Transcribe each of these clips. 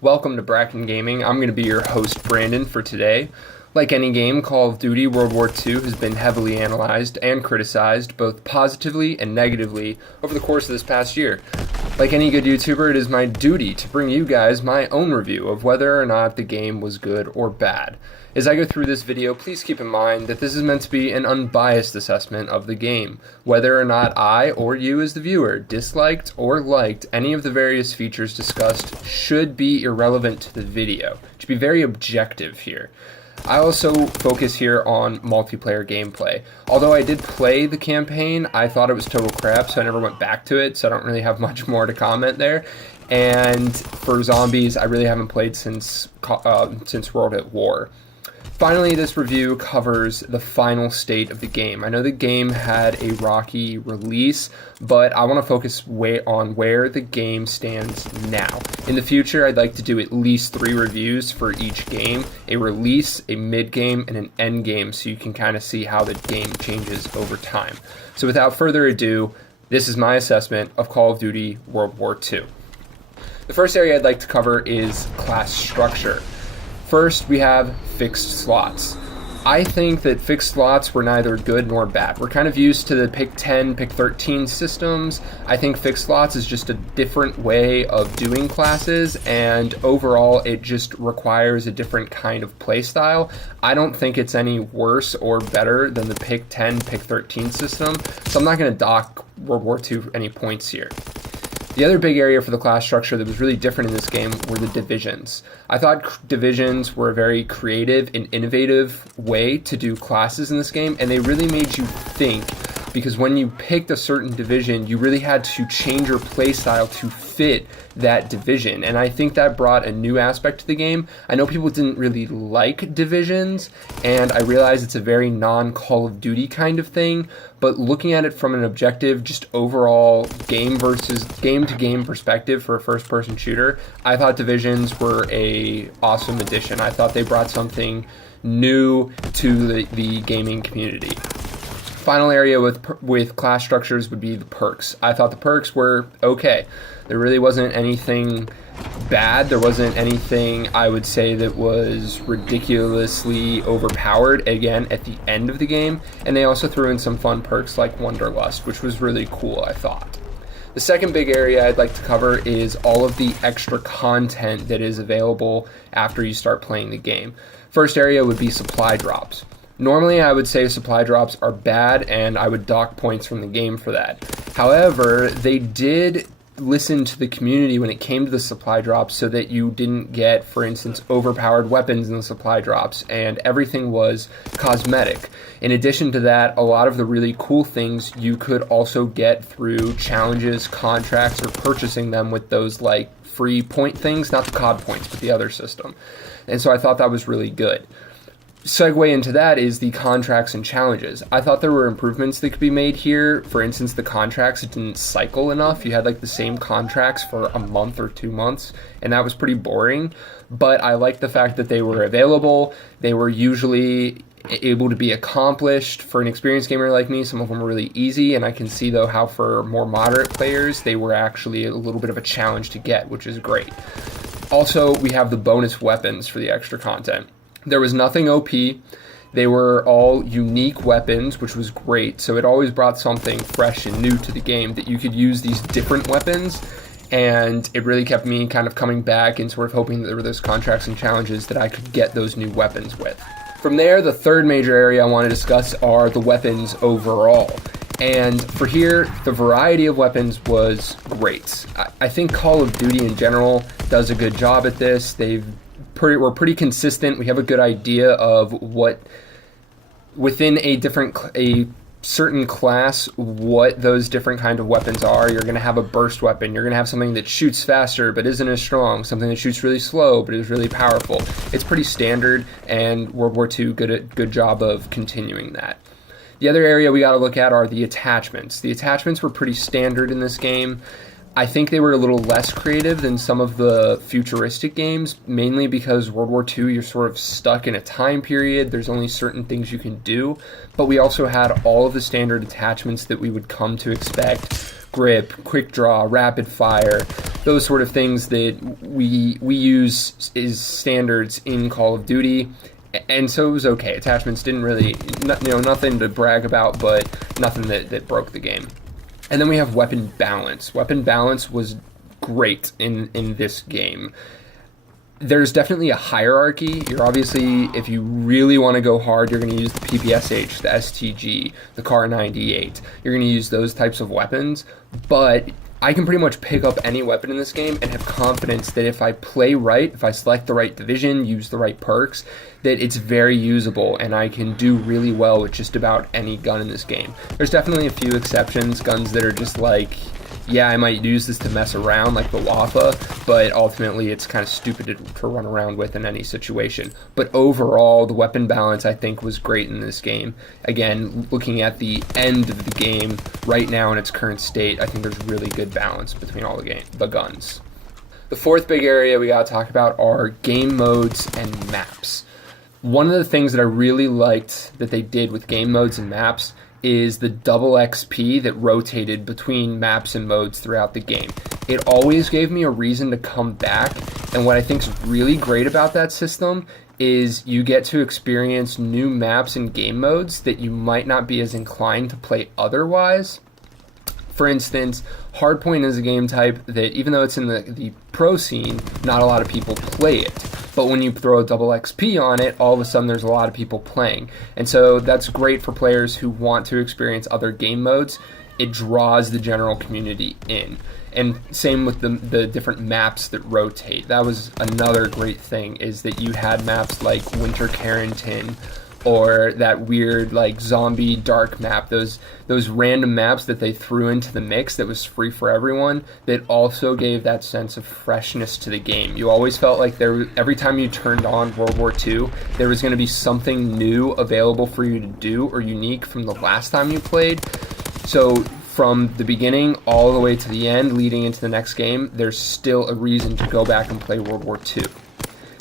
Welcome to Bracon Gaming. I'm going to be your host, Brandon, for today. Like any game, Call of Duty World War II has been heavily analyzed and criticized, both positively and negatively, over the course of this past year. Like any good YouTuber, it is my duty to bring you guys my own review of whether or not the game was good or bad. As I go through this video, please keep in mind that this is meant to be an unbiased assessment of the game. Whether or not I, or you as the viewer, disliked or liked any of the various features discussed should be irrelevant to the video. To be very objective here. I also focus here on multiplayer gameplay. Although I did play the campaign, I thought it was total crap, so I never went back to it, so I don't really have much more to comment there. And for zombies, I really haven't played since World at War. Finally, this review covers the final state of the game. I know the game had a rocky release, but I want to focus on where the game stands now. In the future, I'd like to do at least 3 reviews for each game, a release, a mid-game, and an end game, so you can kind of see how the game changes over time. So without further ado, this is my assessment of Call of Duty World War II. The first area I'd like to cover is class structure. First, we have fixed slots. I think that fixed slots were neither good nor bad. We're kind of used to the pick 10, pick 13 systems. I think fixed slots is just a different way of doing classes, and overall it just requires a different kind of play style. I don't think it's any worse or better than the pick 10, pick 13 system, so I'm not going to dock World War II any points here. The other big area for the class structure that was really different in this game were the divisions. I thought divisions were a very creative and innovative way to do classes in this game, and they really made you think, because when you picked a certain division, you really had to change your playstyle to fit that division, and I think that brought a new aspect to the game. I know people didn't really like divisions, and I realize it's a very non-Call of Duty kind of thing, but looking at it from an objective, just overall game versus game-to-game perspective for a first-person shooter, I thought divisions were a awesome addition. I thought they brought something new to the gaming community. Final area with class structures would be the perks. I thought the perks were okay. There really wasn't anything bad. There wasn't anything I would say that was ridiculously overpowered, again, at the end of the game. And they also threw in some fun perks like Wanderlust, which was really cool, I thought. The second big area I'd like to cover is all of the extra content that is available after you start playing the game. First area would be supply drops. Normally, I would say supply drops are bad, and I would dock points from the game for that. However, they did listen to the community when it came to the supply drops so that you didn't get, for instance, overpowered weapons in the supply drops, and everything was cosmetic. In addition to that, a lot of the really cool things you could also get through challenges, contracts, or purchasing them with those like free point things, not the COD points, but the other system. And so I thought that was really good. Segue into that is the contracts and challenges. I thought there were improvements that could be made here. For instance, the contracts didn't cycle enough. You had like the same contracts for a month or 2 months, and that was pretty boring. But I liked the fact that they were available. They were usually able to be accomplished. For an experienced gamer like me, some of them were really easy, and I can see though how for more moderate players, they were actually a little bit of a challenge to get, which is great. Also, we have the bonus weapons for the extra content. There was nothing OP. They were all unique weapons, which was great. So it always brought something fresh and new to the game that you could use these different weapons. And it really kept me kind of coming back and sort of hoping that there were those contracts and challenges that I could get those new weapons with. From there, the third major area I want to discuss are the weapons overall. And for here, the variety of weapons was great. I think Call of Duty in general does a good job at this. We're pretty consistent. We have a good idea of what within a certain class, what those different kind of weapons are. You're going to have a burst weapon. You're going to have something that shoots faster but isn't as strong. Something that shoots really slow but is really powerful. It's pretty standard, and World War II good job of continuing that. The other area we got to look at are the attachments. The attachments were pretty standard in this game. I think they were a little less creative than some of the futuristic games, mainly because World War II, you're sort of stuck in a time period. There's only certain things you can do, but we also had all of the standard attachments that we would come to expect. grip, quick draw, rapid fire, those sort of things that we use as standards in Call of Duty. And so it was okay. Attachments didn't really, nothing to brag about, but nothing that broke the game. And then we have weapon balance. Weapon balance was great in this game. There's definitely a hierarchy. You're obviously, if you really want to go hard, you're going to use the PPSH, the STG, the Kar 98. You're going to use those types of weapons, but I can pretty much pick up any weapon in this game and have confidence that if I play right, if I select the right division, use the right perks, that it's very usable and I can do really well with just about any gun in this game. There's definitely a few exceptions, guns that are just like, yeah, I might use this to mess around, like the Wafa, but ultimately it's kind of stupid to run around with in any situation. But overall, the weapon balance, I think, was great in this game. Again, looking at the end of the game right now in its current state, I think there's really good balance between all the guns. The fourth big area we got to talk about are game modes and maps. One of the things that I really liked that they did with game modes and maps is the double XP that rotated between maps and modes throughout the game. It always gave me a reason to come back, and what I think is really great about that system is you get to experience new maps and game modes that you might not be as inclined to play otherwise. For instance, Hardpoint is a game type that, even though it's in the pro scene, not a lot of people play it. But when you throw a double XP on it, all of a sudden there's a lot of people playing. And so that's great for players who want to experience other game modes. It draws the general community in. And same with the different maps that rotate. That was another great thing, is that you had maps like Winter Carrington, or that weird like zombie dark map, those random maps that they threw into the mix that was free for everyone, that also gave that sense of freshness to the game. You always felt like every time you turned on World War II, there was going to be something new available for you to do or unique from the last time you played. So from the beginning all the way to the end leading into the next game, there's still a reason to go back and play World War II.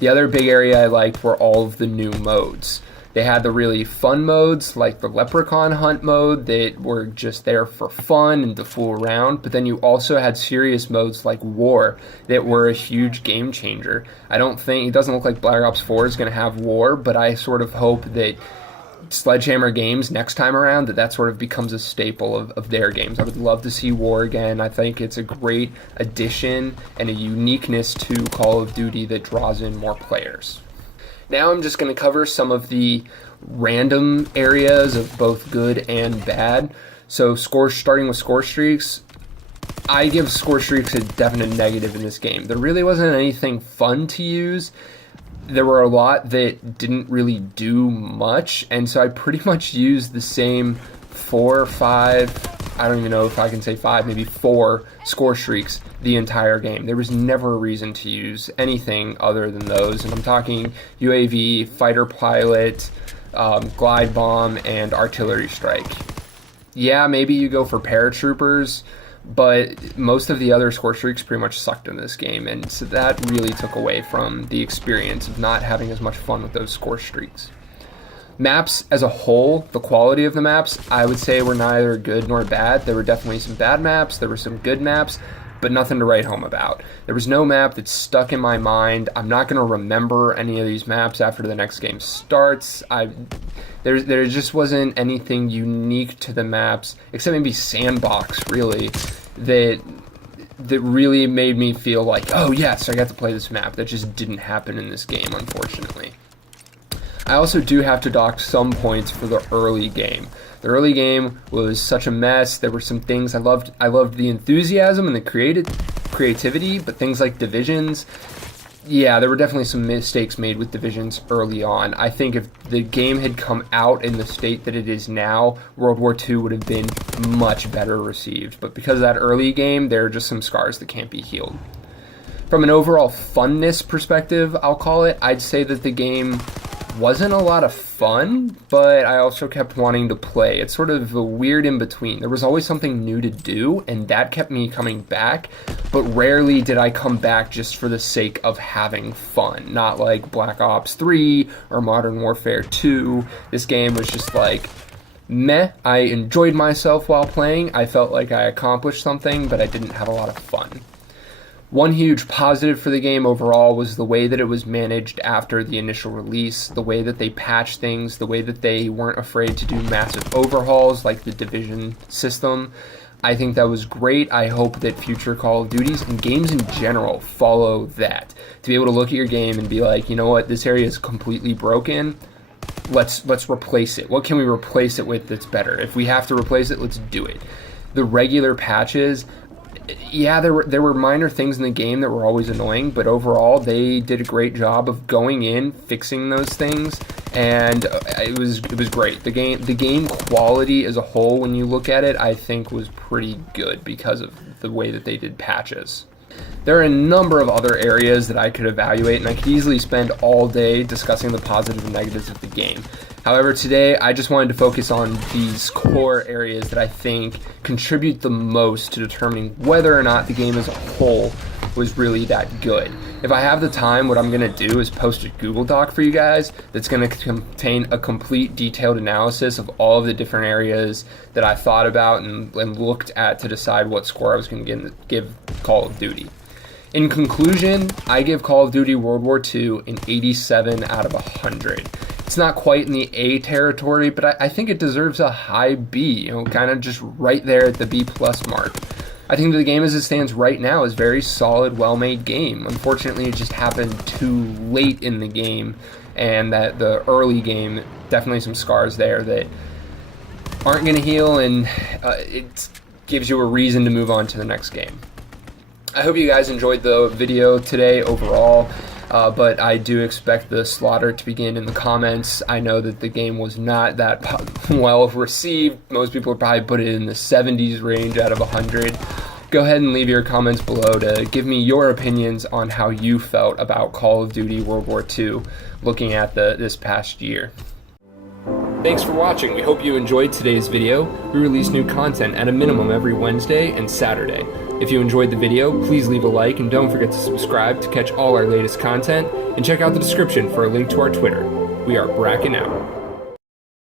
The other big area I liked were all of the new modes. They had the really fun modes, like the Leprechaun Hunt mode, that were just there for fun and to fool around. But then you also had serious modes like War that were a huge game changer. It doesn't look like Black Ops 4 is going to have War, but I sort of hope that Sledgehammer Games next time around, that sort of becomes a staple of their games. I would love to see War again. I think it's a great addition and a uniqueness to Call of Duty that draws in more players. Now I'm just going to cover some of the random areas of both good and bad. So starting with score streaks, I give score streaks a definite negative in this game. There really wasn't anything fun to use. There were a lot that didn't really do much, and so I pretty much used the same 4 or 5, I don't even know if I can say 5, maybe 4 score streaks the entire game. There was never a reason to use anything other than those, and I'm talking UAV, fighter pilot, glide bomb, and artillery strike. Yeah, maybe you go for paratroopers, but most of the other score streaks pretty much sucked in this game, and so that really took away from the experience of not having as much fun with those score streaks. Maps as a whole, the quality of the maps, I would say were neither good nor bad. There were definitely some bad maps, there were some good maps, but nothing to write home about. There was no map that stuck in my mind. I'm not going to remember any of these maps after the next game starts. There just wasn't anything unique to the maps, except maybe Sandbox, really, that really made me feel like, oh yes, I got to play this map. That just didn't happen in this game, unfortunately. I also do have to dock some points for the early game. The early game was such a mess. There were some things I loved. I loved the enthusiasm and the creativity, but things like divisions, yeah, there were definitely some mistakes made with divisions early on. I think if the game had come out in the state that it is now, World War II would have been much better received. But because of that early game, there are just some scars that can't be healed. From an overall funness perspective, I'll call it, I'd say that the game wasn't a lot of fun, but I also kept wanting to play. It's sort of a weird in-between. There was always something new to do, and that kept me coming back, but rarely did I come back just for the sake of having fun. Not like Black Ops 3 or Modern Warfare 2. This game was just like meh. I enjoyed myself while playing. I felt like I accomplished something, but I didn't have a lot of fun. One huge positive for the game overall was the way that it was managed after the initial release, the way that they patched things, the way that they weren't afraid to do massive overhauls like the Division system. I think that was great. I hope that future Call of Duties and games in general follow that. To be able to look at your game and be like, you know what, this area is completely broken. Let's replace it. What can we replace it with that's better? If we have to replace it, let's do it. The regular patches, yeah, there were minor things in the game that were always annoying, but overall they did a great job of going in, fixing those things, and it was great. The game quality as a whole, when you look at it, I think was pretty good because of the way that they did patches. There are a number of other areas that I could evaluate, and I could easily spend all day discussing the positives and negatives of the game. However, today I just wanted to focus on these core areas that I think contribute the most to determining whether or not the game as a whole was really that good. If I have the time, what I'm going to do is post a Google Doc for you guys that's going to contain a complete detailed analysis of all of the different areas that I thought about and looked at to decide what score I was going to give Call of Duty. In conclusion, I give Call of Duty World War II an 87 out of 100. It's not quite in the A territory, but I think it deserves a high B, kind of just right there at the B+ mark. I think the game as it stands right now is a very solid, well-made game. Unfortunately, it just happened too late in the game, and that the early game, definitely some scars there that aren't going to heal, and it gives you a reason to move on to the next game. I hope you guys enjoyed the video today overall, but I do expect the slaughter to begin in the comments. I know that the game was not that well received. Most people would probably put it in the 70s range out of 100. Go ahead and leave your comments below to give me your opinions on how you felt about Call of Duty World War II looking at this past year. Thanks for watching. We hope you enjoyed today's video. We release new content at a minimum every Wednesday and Saturday. If you enjoyed the video, please leave a like and don't forget to subscribe to catch all our latest content, and check out the description for a link to our Twitter. We are Bracon out.